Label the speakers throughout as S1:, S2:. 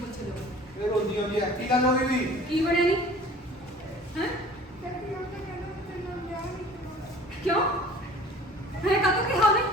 S1: ਪੁੱਛ ਲਓ।
S2: ਇਹ ਰੋਂਦੀ ਆਉਂਦੀ ਐ ਕੀ ਗੱਲ ਹੋ ਗਈ ਵੀ
S1: ਕੀ ਬਣਿਆ ਨਹੀਂ ਹੈ? ਕਿਉਂ ਹੈ ਕਾਹਤੋਂ ਕਿਹਾ ਮੈਂ?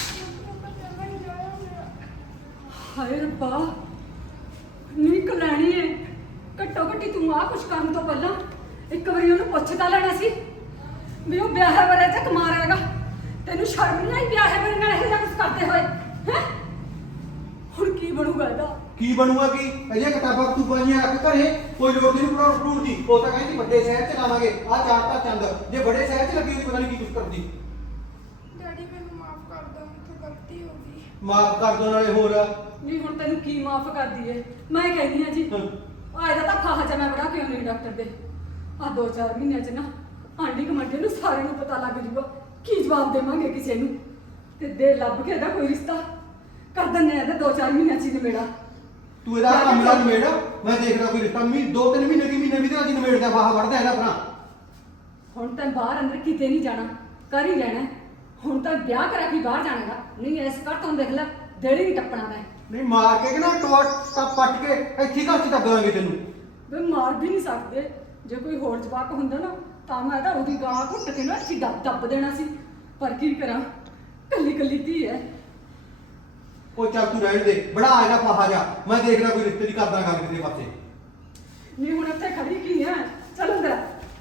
S1: ਹਾਏ ਰੱਬਾ ਨੀ ਕਲੈਣੀ ਹੈ। ਘੱਟੋ ਘੱਟੀ ਤੂੰ ਆ ਕੁਛ ਕਰਨ ਤੋਂ ਪਹਿਲਾਂ ਇੱਕ ਵਾਰੀ ਉਹਨੂੰ ਪੁੱਛ ਤਾਂ ਲੈਣਾ ਸੀ ਵੀ ਉਹ ਵਿਆਹ ਬਾਰੇ ਚ ਕਮਾ ਰਿਹਾਗਾ। ਤੈਨੂੰ ਸ਼ਰਮ ਨਹੀਂ ਆਈ ਵਿਆਹ ਬਾਰੇ ਨਾਲ ਇਹ ਜਿਹਾ ਕੁਛ ਕਰਦੇ ਹੋਏ ਹੈ? ਹੁਣ ਕੀ ਬਣੂਗਾ ਇਹਦਾ?
S2: ਕੀ ਬਣੂਗਾ ਕੀ ਅਜੇ ਕਿਤਾਬਾਂ ਕਤੂਬਾਂ ਰੱਖ ਘਰੇ ਕੋਈ ਲੋੜ ਨਹੀਂ ਪੜਾਉਣ ਪੜੂਣ ਦੀ। ਉਹ ਤਾਂ ਕਹਿੰਦੀ ਵੱਡੇ ਸ਼ਹਿਰ ਚ ਲਾਵਾਂਗੇ ਆ ਚਾਰ ਤਾਂ ਚੰਦ ਜੇ ਬੜੇ ਸ਼ਹਿਰ ਚ ਲੱਗੀ ਉਹਦੀ ਪਤਾ ਨਹੀਂ ਕੀ ਕੁਛ ਕਰਦੀ।
S3: ਡੈਡੀ ਮੈਨੂੰ ਮਾਫ ਕਰ ਦਿਓ ਮੇਰੇ ਤੋਂ ਗਲਤੀ ਹੋ ਗਈ।
S2: ਮਾਫ ਕਰ ਦੋ ਨਾਲੇ ਹੋਰ
S1: ਨਹੀਂ ਹੁਣ ਤੈਨੂੰ ਕੀ ਮਾਫ ਕਰਦੀ ਏ? ਮੈਂ ਕਹਿੰਦੀ ਆ ਜੀ ਆ ਇਹਦਾ ਤਾਂ ਫਾਹਾ ਜਾ ਮੈਂ ਬੜਾ ਕਿਉਂ ਨਹੀਂ ਡਾਕਟਰ ਦੇ ਆ 2-4 ਮਹੀਨਿਆਂ ਚ ਨਾ ਆਂਢੀ ਗੁਆਂਢੀ ਨੂੰ ਸਾਰਿਆਂ ਨੂੰ ਪਤਾ ਲੱਗ ਜੂਗਾ। ਕੀ ਜਵਾਬ ਦੇਵਾਂਗੇ ਕਿਸੇ ਨੂੰ? ਤੇ ਦੇ ਲੱਭ ਕੇ ਇਹਦਾ ਕੋਈ ਰਿਸ਼ਤਾ ਕਰ ਦਿੰਦੇ ਆ ਇਹਦਾ 2-4 ਮਹੀਨਿਆਂ ਚ ਹੀ ਨਿਬੇੜਾ।
S2: ਤੂੰ ਇਹਦਾ ਕੰਮ ਦਾ ਨਿਬੇੜ ਮੈਂ ਦੇਖਦਾ ਕੋਈ ਰਿਸ਼ਤਾ 2-3 ਮਹੀਨੇ ਦੀ ਮਹੀਨੇ ਵੀ ਤੇ ਅੱਜ ਨਿਬੇੜਦਾ ਬਾਹਾ ਵੜਦਾ ਇਹਦਾ ਭਰਾ।
S1: ਹੁਣ ਤਾਂ ਬਾਹਰ ਅੰਦਰ ਕਿਤੇ ਨਹੀਂ ਜਾਣਾ ਘਰ ਹੀ ਰਹਿਣਾ। ਹੁਣ ਤਾਂ ਵਿਆਹ ਕਰਾ ਕੇ ਬਾਹਰ ਜਾਣਾਗਾ। ਨਹੀਂ ਇਸ ਘਰ ਤੋਂ ਦੇਖ ਲੈ ਦੇੜੀ ਨਹੀਂ ਟੱਪਣਾ ਮੈਂ।
S2: ਨਹੀਂ ਮਾਰ ਕੇ ਕਿ ਨਾ ਟੋਟ ਤਾਂ ਪੱਟ ਕੇ ਇੱਥੇ ਘਰ ਚ ਦੱਬ ਦਾਂਗੇ ਤੈਨੂੰ।
S1: ਵੇ ਮਾਰ ਵੀ ਨਹੀਂ ਸਕਦੇ। ਜੇ ਕੋਈ ਹੋਰ ਜਵਾਕ ਹੁੰਦਾ ਨਾ ਤਾਂ ਮੈਂ ਤਾਂ ਉਹਦੀ ਗਾਂ ਘੁੱਟ ਕੇ ਨਾ ਇੱਥੇ ਦੱਬ ਦੇਣਾ ਸੀ। ਪਰ ਕੀ ਕਰਾਂ ਕੱਲੀ ਕੱਲੀ ਧੀ ਹੈ।
S2: ਉਹ ਚੱਲ ਤੂੰ ਰਹਿਣ ਦੇ ਬੜਾ ਇਹਦਾ ਫਾਹਾ ਜਾ ਮੈਂ ਦੇਖਦਾ ਕੋਈ ਰਿਸ਼ਤੇ ਦੀ ਕਰਦਾ ਗੱਲ ਕਿਤੇ ਪਾਸੇ।
S1: ਨਹੀਂ ਹੁਣ ਇੱਥੇ ਖੜੀ ਕੀ ਹੈ? ਚੱਲ ਅੰਦਰ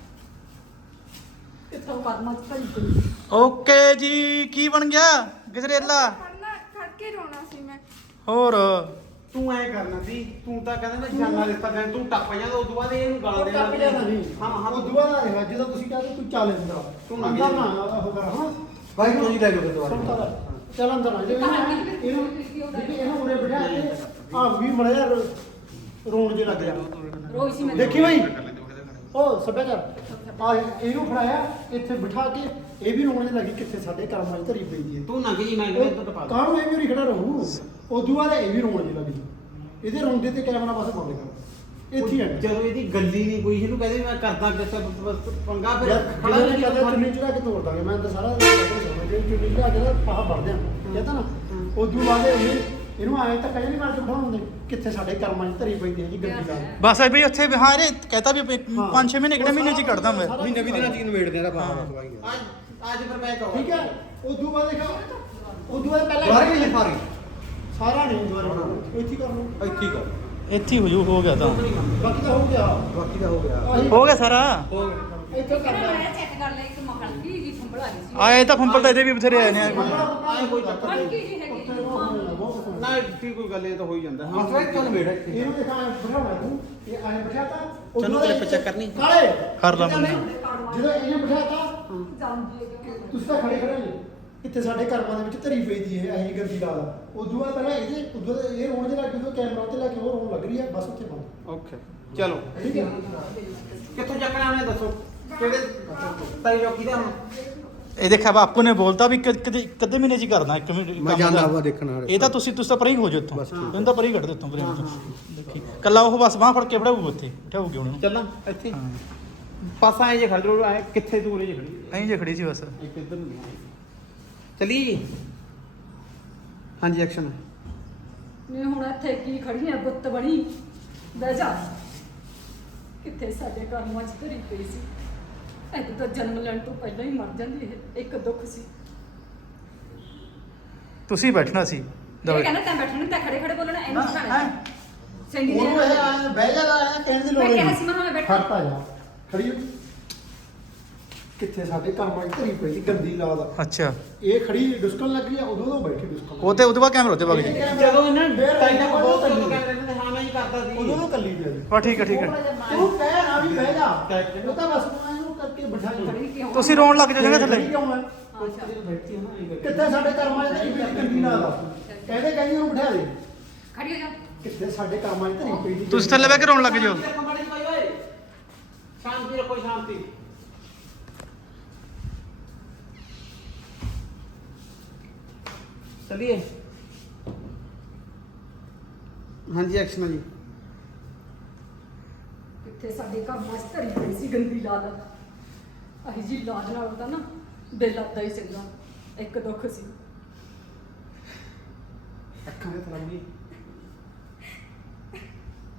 S1: ਕਿੱਥੋਂ ਕਰਨਾ ਚਾਹੀਦਾ।
S4: ਓਕੇ ਜੀ ਕੀ ਬਣ ਗਿਆ ਗਜਰੇਲਾ?
S3: ਖੜਨਾ ਖੜ ਕੇ ਰੋਣਾ ਸੀ ਮੈਂ।
S4: ਹੋਰ
S5: ਤੂੰ ਐ ਕਰਨਾ ਸੀ ਤੂੰ ਤਾਂ ਕਹਿੰਦਾ ਮੈਂ ਜਾਨਾ ਰਿਸ਼ਤਾ ਦੇਣ ਤੂੰ ਟੱਪ ਜਾਂਦਾ ਉਦੋਂ ਬਾਅਦ ਇਹਨੂੰ ਗਾਲ ਦੇਣਾ
S6: ਟੱਪ ਜਾਂਦਾ ਨਹੀਂ।
S5: ਹਾਂ ਹਾਂ
S6: ਉਹ ਦੁਬਾਰਾ ਆਏਗਾ ਜਦੋਂ ਤੁਸੀਂ ਕਹਿੰਦੇ ਤੂੰ ਚੱਲ ਇੰਦਾ
S5: ਤੂੰ
S6: ਅੰਦਰ
S5: ਨਾ
S6: ਨਾ ਉਹ ਕਰ ਹਾਂ
S2: ਬਾਈ ਤੂੰ ਨਹੀਂ ਲੈ ਜਾਓ
S6: ਸੁਣ
S2: ਦੁਬਾਰਾ।
S6: ਤਾਂ ਚੱਲ ਅੰਦਰ ਆ ਜੇ ਇਹਨੂੰ ਇਹਨੂੰ ਉਰੇ ਬਿਠਾ ਕੇ ਆ ਵੀ ਮੜਿਆ ਰੋਣ ਜੇ ਲੱਗ ਜਾ।
S1: ਰੋਈ ਸੀ ਮੈਂ
S6: ਦੇਖੀ ਬਈ ਉਹ ਸੱਭਿਆਚਾਰ ਆ ਇਹਨੂੰ ਫੜਾਇਆ ਇੱਥੇ ਬਿਠਾ ਕੇ ਇਹ ਵੀ ਰੋਣ ਜੇ ਲੱਗੀ ਕਿੱਥੇ ਸਾਡੇ ਕਰਮਾਂ 'ਚ ਧਰੀ ਪਈ ਹੈ।
S5: ਤੂੰ ਨੰਗ ਜੀ ਮੈਂ ਇੱਧਰ ਟਪਾ
S6: ਕਾਹਨੂੰ ਇਹ ਵੀ ਉਰੀ ਖੜਾ ਰਹੂ ਉਦੋਂ ਬਾਅਦ ਇਹ ਵੀ ਰੋਣ ਜੇ ਲੱਗੀ। ਇਹਦੇ ਰੋਂਦੇ ਤੇ ਕੈਮਰਾ ਬਸ ਬੰਦ ਕਰ ਇੱਥੇ ਆ
S5: ਜਦੋਂ ਇਹਦੀ ਗੱਲੀ ਨਹੀਂ ਕੋਈ ਇਹਨੂੰ ਕਹਿੰਦੇ ਮੈਂ ਕਰਦਾ ਕਿੱਥੇ ਪੰਗਾ ਫਿਰ
S6: ਯਾਰ
S5: ਖੜਾ
S6: ਖੜਾ
S5: ਨਹੀਂ
S6: ਨਹੀਂ ਕਰਦਾ ਚੁੰਨੀ ਚੜਾ ਕੇ ਤੋੜ ਦਾਂਗੇ ਮੈਂ ਤਾਂ ਸਾਰਾ ਜੇ ਚੁੰਨੀ ਚੜਾ ਕੇ ਨਾ ਪਾਹ ਵੜ ਦਿਆਂ ਕਹਿੰਦਾ ਨਾ ਉਦੋਂ ਬਾਅਦ ਇਹਨੂੰ ਆਏ ਤਾਂ ਕਹੇ ਨਹੀਂ ਮਾਰ ਕੇ ਬਿਠਾਉਂਦੇ ਕਿੱਥੇ ਸਾਡੇ ਕਰਮਾਂ 'ਚ ਧਰੀ ਪੈਂਦੀ ਹੈ ਜੀ ਗੱਡੀ ਦਾ।
S4: ਬਸ ਐ ਬਈ ਉੱਥੇ ਹਾਂ ਰੇ ਕਹਤਾ ਵੀ 5-6 ਮਹੀਨੇ ਕਿਹੜੇ ਮਹੀਨੇ ਚ ਹੀ ਕੱਢਦਾ ਮੈਂ।
S2: ਮਹੀਨੇ ਵੀ ਦਿਨਾਂ ਚ ਹੀ ਨਿਬੇੜਦੇ ਇਹਦਾ ਫਾਹਾ ਬਸ ਬਾਈ।
S5: ਅੱਜ ਫਿਰ ਮੈਂ ਕਹਾਂ
S6: ਠੀਕ ਹੈ ਉਦੋਂ ਬਾਅਦ ਦੇਖੋ ਉਦੋਂ ਬਾਅਦ ਪਹਿਲਾਂ
S2: ਦੁਬਾਰੇ ਨਹੀਂ ਸਾਰੀ
S6: ਸਾਰਾ ਨਹੀਂ ਦੁਬਾਰਾ ਇੱਥੇ ਹੀ ਕਰ ਲਓ
S2: ਇੱਥੇ ਹੀ ਕਰ
S4: ਇੱਥੇ ਹੀ ਹੋ ਗਿਆ ਤਾਂ
S6: ਬਾਕੀ ਤਾਂ ਹੋ ਗਿਆ
S2: ਬਾਕੀ ਦਾ ਹੋ ਗਿਆ।
S6: ਆਹੀ
S4: ਹੋ ਗਿਆ ਸਾਰਾ।
S6: ਇੱਥੇ ਕਰ ਲੈ
S1: ਮੈਂ ਚੈੱਕ ਕਰ ਲਿਆ ਇੱਕ ਮੱਖਣ ਕੀ ਫੰਬਲ ਆ ਗਈ ਸੀ।
S4: ਆਏ ਤਾਂ ਫੰਪਲ ਤਾਂ ਇਹਦੇ ਵੀ ਬਥੇਰੇ ਆਏ ਨੇ।
S5: ਆਏ ਕੋਈ ਚੱਕਰ
S1: ਮੱਖਣ
S5: ਨਹੀਂ
S1: ਕੀ ਜੀ ਹੈਗੀ
S5: ਨਾ ਠੀਕ ਕੋਈ ਗੱਲ ਇਹ ਤਾਂ ਹੋ ਹੀ ਜਾਂਦਾ ਹਾਂ
S2: ਮਸਲਾ ਚੱਲ ਨਿਬੇੜ ਇੱਥੇ।
S6: ਇਹਨੂੰ ਦੇਖਾ ਬਿਠਾਉਣਾ ਤੂੰ ਇਹ ਆਏ ਬਿਠਾਤਾ
S5: ਚਲੋ ਕਲਿੱਪ check ਕਰਨੀ।
S6: ਕਾਲੇ
S4: ਕਰ ਲਾ ਮੈਂ।
S6: ਜਦੋਂ ਇਹਨੇ ਬਿਠਾਤਾ ਤੁਸੀਂ ਤਾਂ ਖੜੇ ਖੜੇ ਨੇ ਇੱਥੇ ਸਾਡੇ ਕਰਮਾਂ ਦੇ ਵਿੱਚ ਧਰੀ ਪਈ ਦੀ ਇਹ ਇਹੀ ਗੰਦੀ ਲਾਲ ਉਦੋਂ ਬਾਅਦ ਪਹਿਲਾਂ ਉਦੋਂ ਇਹ ਰੋਣ ਜਿਹੜਾ ਕਿ ਕੈਮਰਾ ਤੇ ਲੈ ਕੇ ਉਹ ਰੋਣ ਲੱਗ ਰਹੀ ਹੈ ਬਸ ਉੱਥੇ ਬੰਦ
S5: ਓਕੇ ਚਲੋ
S6: ਠੀਕ ਹੈ
S5: ਕਿੱਥੋਂ ਚੱਕਣਾ ਉਹਨੇ ਦੱਸੋ ਕਿਹੜੇ ਤਾਈ ਜੋਕੀ ਦਾ ਹੁਣ
S4: ਇਹ ਦੇਖਿਆ ਬਾਪੂ ਨੇ ਬੋਲਤਾ ਵੀ ਕਦੇ ਮਹੀਨੇ ਚ ਹੀ ਕਰਦਾ 1 ਮਿੰਟ
S2: ਮੈਂ ਜਾਂਦਾ ਵਾ ਦੇਖਣ
S4: ਇਹ ਤਾਂ ਤੁਸੀਂ ਤਾਂ ਪਰੇ ਹੀ ਹੋ ਜਾਓ ਇੱਥੋਂ। ਇਹਨੂੰ ਤਾਂ ਪਰੇ ਹੀ ਕੱਢ ਦਿੱਤਾ ਪਰੇ ਤੋਂ। ਦੇਖੀ ਕੱਲਾ ਉਹ ਬਸ ਬਾਹ ਫੜ ਕੇ ਬਿਠਾਊਗਾ ਉੱਥੇ ਬਿਠਾਊਗੀ ਉਹਨਾਂ ਨੂੰ।
S5: ਚੱਲਾਂ ਇੱਥੇ
S4: ਹਾਂ
S5: ਪਾਸਾ ਐ ਜੇ ਖੜ ਲੋ ਐ ਕਿੱਥੇ ਦੂਰੇ ਜੇ ਖੜੀ
S4: ਐਂ ਜੇ ਖੜੀ ਸੀ ਬਸ।
S5: ਇੱਕ ਇੱਧਰ ਨੂੰ ਚਲੀ ਜੀ ਹਾਂਜੀ ਐਕਸ਼ਨ
S1: ਮੈਂ ਹੁਣ ਇੱਥੇ ਕੀ ਖੜੀ ਆ ਬੁੱਤ ਬਣੀ ਬਹਿ ਜਾ। ਕਿੱਥੇ ਸਾਡੇ ਕਰਮਾਂ 'ਚ ਧਰੀ ਪਈ ਸੀ। ਇਹ ਤਾਂ ਜਨਮ ਲੈਣ ਤੋਂ ਪਹਿਲਾਂ ਹੀ ਮਰ ਜਾਂਦੀ ਇਹ ਇੱਕ ਦੁੱਖ ਸੀ।
S4: ਤੁਸੀਂ ਬੈਠਣਾ ਸੀ
S1: ਇਹ ਕਹਿੰਦਾ ਤੈਂ ਬੈਠਣਾ ਤਾਂ ਖੜੇ ਖੜੇ ਬੋਲਣਾ ਇਹਨੂੰ ਸਿਖਾਣਾ ਸੰਗੀ
S6: ਉਹਨੂੰ
S1: ਨੇ
S6: ਇਹ ਆਇਆ ਬਹਿ ਜਾ ਆਇਆ ਕਹਿਣ ਦੀ ਲੋੜ
S1: ਮੈਂ
S6: ਨਹੀਂ
S1: ਕਿਹਾ ਸੀ ਮੈਂ ਬੈਠਾ
S6: ਖੜਤਾ ਜਾ ਖੜੀ ਹੋ। ਕਿੱਥੇ ਸਾਡੇ ਕਰਮਾਂ 'ਚ ਧਰੀ ਪਈ ਸੀ ਗੰਦੀ ਲਾਲ
S4: ਅੱਛਾ
S6: ਇਹ ਖੜੀ ਡੁਸਕਣ ਲੱਗ ਰਹੀ ਆ ਉਦੋਂ ਤੋਂ ਬੈਠੀ ਡੁਸਕਣ
S4: ਉਹ ਤੇ ਉਹਦੇ ਬਾਅਦ ਕੈਮਰਾ ਉੱਤੇ ਵਗ ਜੀ।
S5: ਜਦੋਂ ਇਹਨਾਂ
S6: ਫੇਰ
S5: ਤਾਈ ਦਾ ਬਹੁਤ
S6: ਕੱਲੀ
S5: ਲੋਕ ਕਹਿੰਦੇ ਨੇ ਹਾਂ ਮੈਂ ਹੀ ਕਰਦਾ ਸੀ
S6: ਉਦੋਂ ਤੋਂ ਕੱਲੀ ਪਿਆ ਜੀ
S4: ਬਸ ਠੀਕ ਹੈ ਠੀਕ ਹੈ।
S6: ਤੂੰ ਕਹਿ ਨਾ ਵੀ ਬਹਿ ਜਾ ਉਹ ਤਾਂ ਬਸ ਮੈਂ ਇਹਨੂੰ ਕਰਕੇ ਬਿਠਾ ਲਈ
S4: ਤੁਸੀਂ ਰੋਣ ਲੱਗ ਜਾਓਗੇ ਥੱਲੇ।
S6: ਕਿਉਂ ਹੈ
S5: ਬੈਠੀ ਹੈ ਨਾ ਇਹ ਕਰਕੇ।
S6: ਕਿੱਥੇ ਸਾਡੇ ਕਰਮਾਂ 'ਚ ਧਰੀ ਪਈ ਗੰਦੀ ਲਾਲ ਕਹਿੰਦੇ ਕਹਿੰਦੀ ਉਹਨੂੰ ਬਿਠਾ ਦੇ
S1: ਖੜੀ ਹੋ ਜਾ।
S6: ਕਿੱਥੇ ਸਾਡੇ ਕਰਮਾਂ 'ਚ ਧਰੀ ਪਈ ਸੀ
S4: ਤੁਸੀਂ ਥੱਲੇ ਬਹਿ ਕੇ ਰੋਣ ਲੱਗ ਜਾਓ।
S5: ਰੱਖੋ ਮਾੜੀ ਭਾਈ ਓਏ ਸ਼ਾਂਤੀ ਰੱਖੋ ਸ਼ਾਂਤੀ ਚਲਿਏ ਹਾਂਜੀ ਐਕਸ਼ਨ ਜੀ
S1: ਕਿੱਥੇ ਸਾਡੇ ਕਰਮਾਂ 'ਚ ਧਰੀ ਪਈ ਸੀ ਗੰਦੀ ਲਾਲ। ਅਹੀ ਜੀ ਲਾਜ ਨਾਲ ਉਹਦਾ ਨਾ ਦਿਲ ਲੱਦਾ ਹੀ ਚੰਗਾ ਇੱਕ ਦੁੱਖ ਸੀ।
S5: ਅੱਖਾਂ ਦੇ ਥਲਾਉਂਦੀ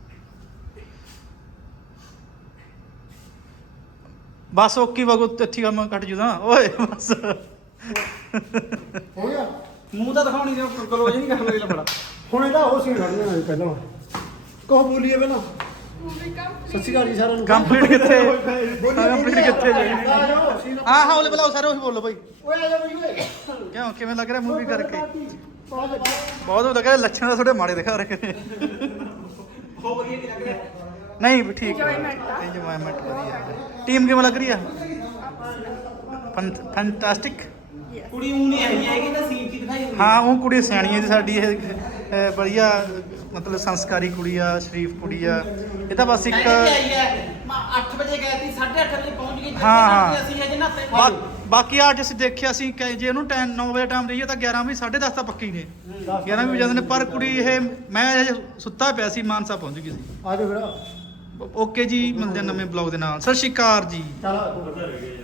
S4: ਬਸ ਓਕੇ ਵਗੋ ਇੱਥੇ ਕੰਮ ਕੱਟ ਜੂਦਾ ਓਏ ਬਸ
S6: ਹੋ ਗਿਆ
S5: ਮੂੰਹ ਤਾਂ ਦਿਖਾਉਣੀ ਤੇ ਕਲੋਜ਼ ਨਹੀਂ ਕਰਨਾ ਇਹਦਾ ਬੜਾ
S6: ਹੁਣ ਇਹਦਾ ਉਹ ਸੀਨ ਕੱਢ ਦੇਣਾ ਪਹਿਲਾਂ ਕਹੋ ਬੋਲੀਏ ਪਹਿਲਾਂ
S3: मूवी का
S6: ਸਤਿ ਸ਼੍ਰੀ ਅਕਾਲ ਜੀ ਸਾਰਿਆਂ ਨੂੰ
S4: ਕੰਪਲੀਟ ਕਿੱਥੇ
S6: ਬੋਲੀਏ
S4: ਕੰਪਲੀਟ ਕਿੱਥੇ ਜੀ
S6: ਆ ਜਾਓ ਸੀਨ
S4: ਹਾਂ ਹਾਂ ਉਹਲੇ ਬੁਲਾਓ ਸਾਰੇ ਉਹੀ ਬੋਲੋ ਭਾਈ
S6: ਓਏ ਆ ਜਾ ਬੋਲੀਏ
S4: ਕਿਉਂ ਕਿਵੇਂ ਲੱਗ ਰਿਹਾ ਮੂਵੀ ਕਰਕੇ
S6: ਪਾ ਦੇ
S4: ਬਹੁਤ ਲੱਗ ਰਿਹਾ ਲੱਛਣ ਤਾਂ ਥੋੜੇ ਮਾੜੇ ਦਿਖਾ ਰਹੇ ਨੇ
S5: ਹੋ ਵਧੀਆ ਨਹੀਂ ਲੱਗ ਰਿਹਾ
S4: ਨਹੀਂ ਵੀ ਠੀਕ
S3: Enjoyment ਆ।
S4: ਇੰਜੋਇਮੈਂਟ ਵਧੀਆ ਟੀਮ ਕਿਵੇਂ ਲੱਗ ਰਹੀ ਆ ਫੈਂਟਾਸਟਿਕ
S5: ਕੁੜੀ ਉਹ ਨਹੀਂ ਆਈ ਹੈਗੀ ਤਾਂ ਸੀਨ ਕੀ ਦਿਖਾਈ ਹੁੰਦੀ
S4: ਹਾਂ ਉਹ ਕੁੜੀ ਸਿਆਣੀ ਹੈ ਜੀ ਸਾਡੀ ਇਹ ਵਧੀਆ ਮਤਲਬ ਸੰਸਕਾਰੀ ਕੁੜੀ ਆ ਸ਼ਰੀਫ ਕੁੜੀ ਆ ਇਹ ਤਾਂ ਬਸ ਇੱਕ
S5: ਆਈ ਹੈ 8 ਵਜੇ ਗਏ ਸੀ 8:30 ਵਜੇ ਪਹੁੰਚ ਗਈ
S4: ਹਾਂ, ਹਾਂ।
S5: ਅਸੀਂ ਅਜੇ ਨਾਤੇ
S4: ਬਾਕੀ ਆਰਟ ਅਸੀਂ ਦੇਖਿਆ ਸੀ ਕਿ ਜੇ ਉਹਨੂੰ 9 ਵਜੇ ਟਾਈਮ ਦਈਏ ਤਾਂ 11 ਵੀ 10:30 ਤਾਂ ਪੱਕੀ ਨੇ 11 ਵੀ ਜਾਂਦੇ ਨੇ ਪਰ ਕੁੜੀ ਇਹ ਮੈਂ ਹਜੇ ਸੁੱਤਾ ਪਿਆ ਸੀ ਮਾਨਸਾ ਪਹੁੰਚ ਗਈ ਸੀ
S6: ਆ ਜਾਓ ਫਿਰ
S4: ਓਕੇ ਜੀ ਮਿਲਦੇ ਹਾਂ ਨਵੇਂ ਬਲੌਗ ਦੇ ਨਾਲ ਸਤਿ ਸ਼੍ਰੀ ਅਕਾਲ ਜੀ
S6: ਚੱਲ